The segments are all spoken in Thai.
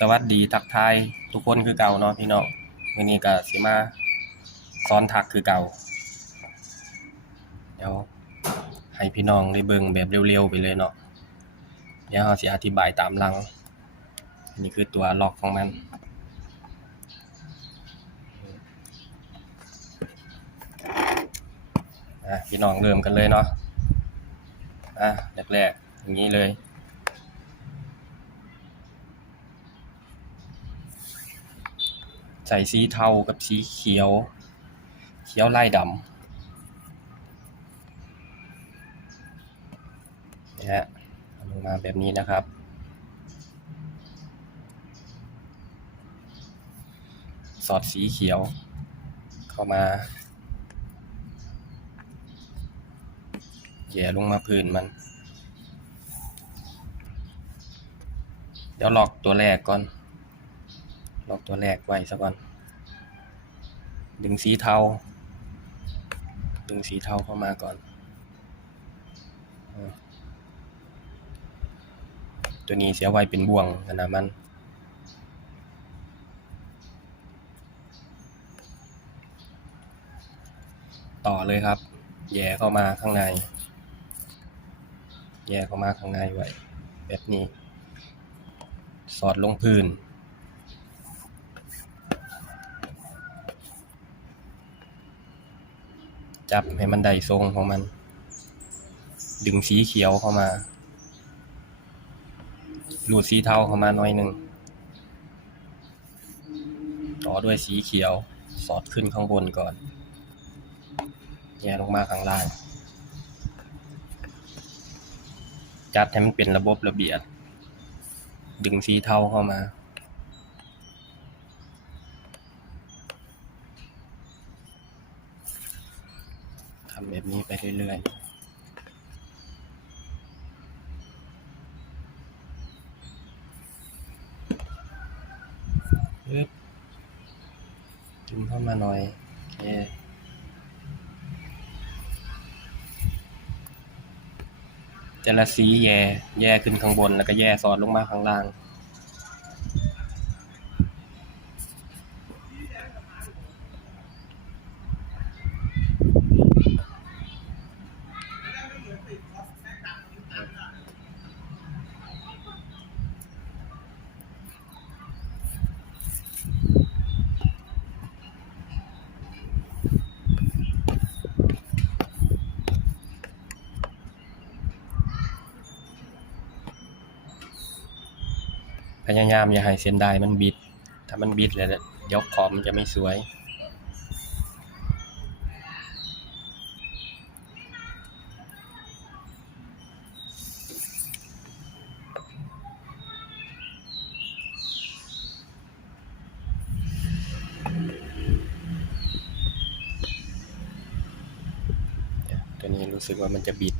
สวัสดีทักทายทุกคนคือเก่าเนาะพี่น้องมื้อนี้ก็สิมาสอนทักคือเก่า เดี๋ยวให้พี่น้องได้เบิ่งแบบเร็วๆไปเลยเนาะเดี๋ยวเราสิอธิบายตามหลังนนี้คือตัวล็อกของมันอะพี่น้องเริ่มกันเลยเนาะอะแรกๆอย่างนี้เลย ใส่สีเทากับสีเขียว เขียวลายดำนี่ฮะลงมาแบบนี้นะครับ สอดสีเขียว เข้ามาแย่ลงมาพื้นมันเดี๋ยวล็อกตัวแรกก่อน ล็อกตัวแรกไว้ซะก่อน ดึงสีเทา ดึงสีเทาเข้ามาก่อน ตัวนี้เสียไว้เป็นบ่วงนะนะมันต่อเลยครับ แย่เข้ามาข้างใน แย่เข้ามาข้างในไว้ แบบนี้ สอดลงพื้น จับให้มันได้ทรงของมัน ดึงสีเขียวเข้ามาลูดสีเทาเข้ามาหน่อยหนึ่ง ต่อด้วยสีเขียว สอดขึ้นข้างบนก่อนแย่ลงมาข้างล่าง จัดให้มันเป็นระบบระเบียบดึงสีเทาเข้ามา ทำแบบนี้ไปเรื่อยๆปึ๊บดึงเข้ามาหน่อย โอเคแต่ละสีแย่ แย่ขึ้นข้างบนแล้วก็แย่สอดลงมาข้างล่าง ยายามอย่าให้เส้นได้มันบิด ถ้ามันบิดแล้วยเดี๋ยวขอบมันจะไม่สวยตัวนี้รู้สึกว่ามันจะบิด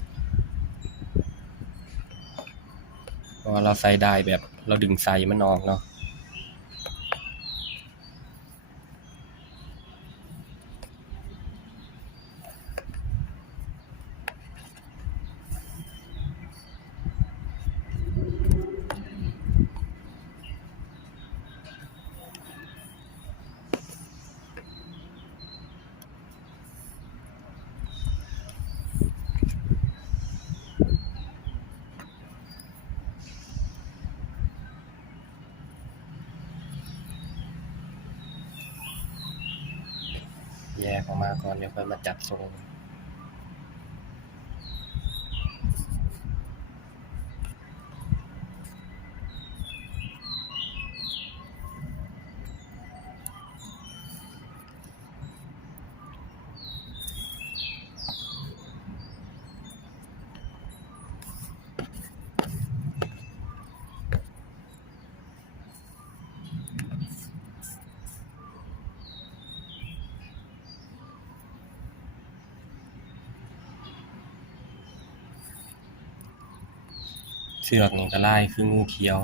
เพราะว่าเราใส่ได้แบบเราดึงใส่มันออกเนาะ แยกออกมาก่อนเดี๋ยวค่อยมาจัดทรง เสือกนี่ก็ไล่คืองูเขียว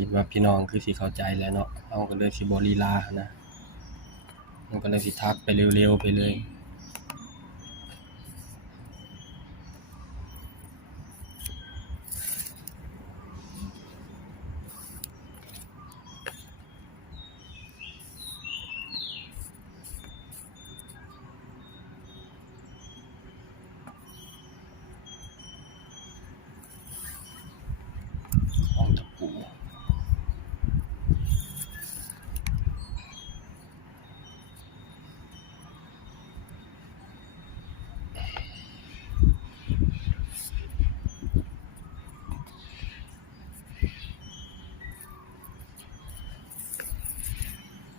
คิดว่าพี่น้องคือสิเข้าใจแล้วเนาะเฮาก็เลยสิบ่ลีลานะมันก็เลยสิทักไปเร็วๆไปเลย ห้องตะปู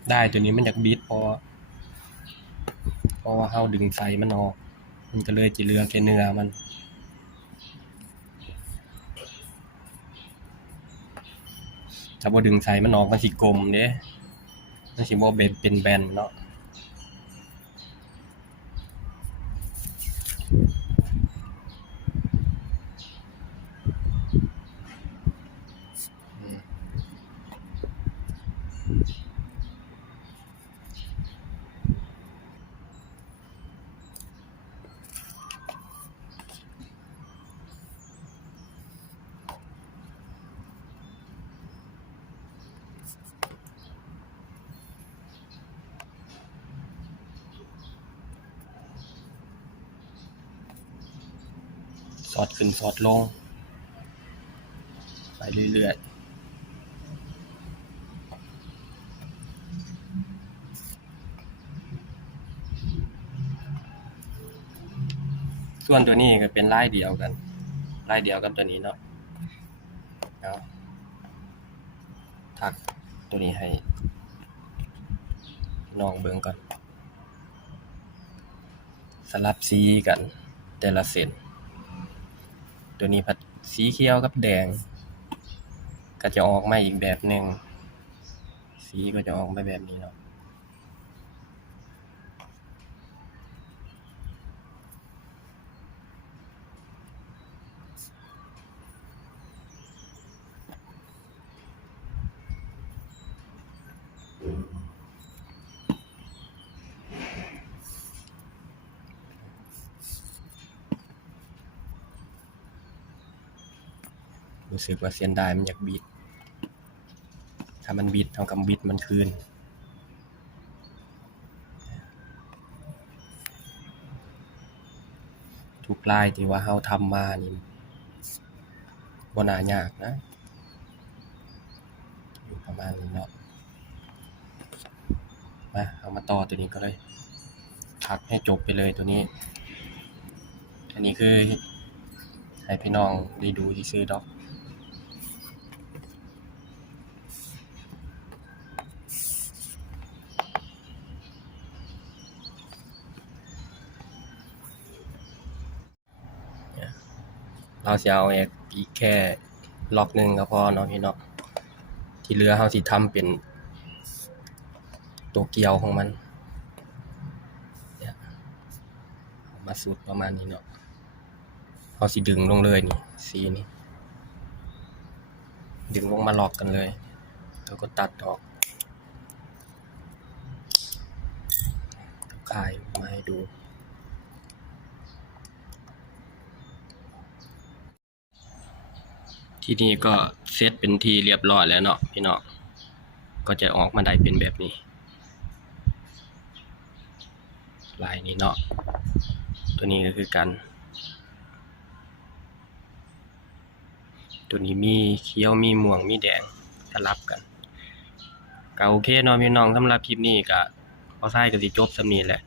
ได้ตัวนี้มันอยากบีดเพราะเพราะว่าเฮาดึงไซมันออก มันก็เลยจิเหลือแค่เนื้อมันถ้าบ่ดึงไซมันออกมันสิกลมเด้มันสิบ่เป็นเป็นแบนเนาะ สอดขึ้นสอดลง ไปเรื่อยๆส่วนตัวนี้ก็เป็นลายเดียวกันลายเดียวกับตัวนี้เนาะเอาทักตัวนี้ให้น้องเบิ่งก่อน สลับสีกัน แต่ละเส้น ตัวนี้ผัดสีเขียวกับแดง ก็จะออกมาอีกแบบหนึ่ง สีก็จะออกมาแบบนี้เนาะ รู้สึกว่าเสียนได้มันอยากบิด ถ้ามันบิดเท่ากับบิดมันคืนทุกลายที่ว่าเฮาทำมานี่บ่น่ายากนะ อยู่ประมาณนี้เนาะมาเอามาต่อตัวนี้ก็เลยทักให้จบไปเลยตัวนี้ อันนี้คือให้พี่น้องได้ดูที่ซื้อดอก เราสิเอาอีกแค่ล็อกหนึ่งก็พอเนาะพี่เนาะที่เหลือเราสิทำเป็น ตัวเกียวของมันเนี่ยมาสุดประมาณนี้เนาะเราสิดึงลงเลยนี่สีนี้ดึงลงมาล็อกกันเลยแล้วก็ตัดออกคายมาให้ดู ที่นี่ก็เซตเป็นที่เรียบร้อยแล้วเนาะพี่เนาะก็จะออกมาได้เป็นแบบนี้ ลายนี้เนาะตัวนี้ก็คือกันตัวนี้มีเขียวมีม่วงมีแดงสลับกันก็โอเคเนาะพี่น้องสำหรับคลิปนี้ก็พอใช้ก็สิจบสำนี้แหละ